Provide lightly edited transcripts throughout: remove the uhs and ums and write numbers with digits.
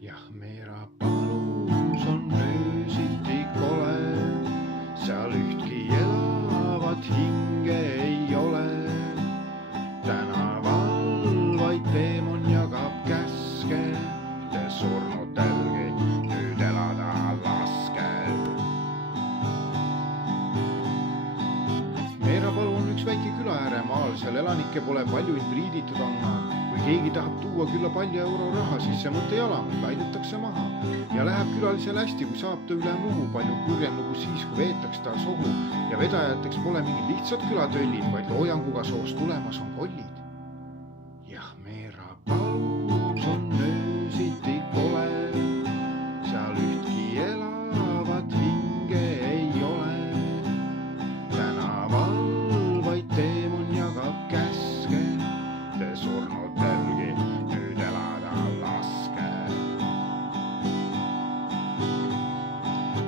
Jah, Meera palus on öösiti kole, seal ühtki elavat hinge ei ole. Tänaval vaid teemon jagab käske, te surnutelgi nüüd elada laske. Meera palu on üks väike küla ääremaal, seal elanikke pole palju intriiditud anna. Kui keegi tahab tuua külla palju euroraha, siis see mõte jalameid laidetakse maha. Ja läheb külalisel hästi, kui saab ta üle muhu, palju kurjem lugu siis, kui veetaks ta sohu. Ja vedajateks pole mingid lihtsad külatöllid, vaid loojanguga soos tulemas on kollid. Jah, Meera palus on öösiti kole, seal ühtki elavat hinge ei ole. Tänaval vaid teemon jagab käske, te surnutelgi nüüd elada laske.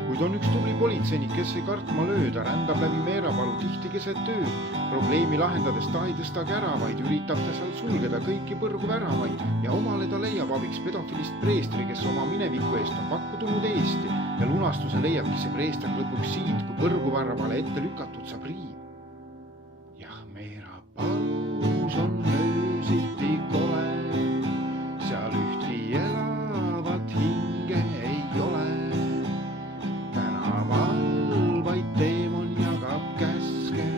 Kuid on üks tubli politseinik, kes ei kartma lööda, rändab läbi Meera palu tihti keset tööd. Probleemi lahendades ta ei tõstagi ära, vaid üritab ta seal sulgeda kõiki põrgu väravaid ja omale ta leiab abiks pedofilist preestri, kes oma mineviku eest on pakku tulnud Eesti ja lunastuse leiabki see preester lõpuks siit, kui põrgu väravale ette lükatud saab riiv. Jah, Meera palus on öösiti kole, seal ühtki elavat hinge ei ole. Tänaval vaid teemon jagab käske,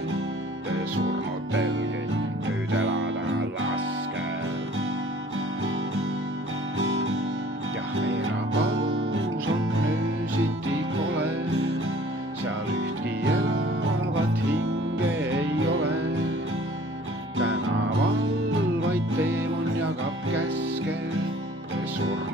te surnutelgi nüüd elada laske. Jah, Meera palus on öösiti kole, seal ühtki elavat hinge ei ole. Tänaval vaid teemon jagab käske, te surnutelgi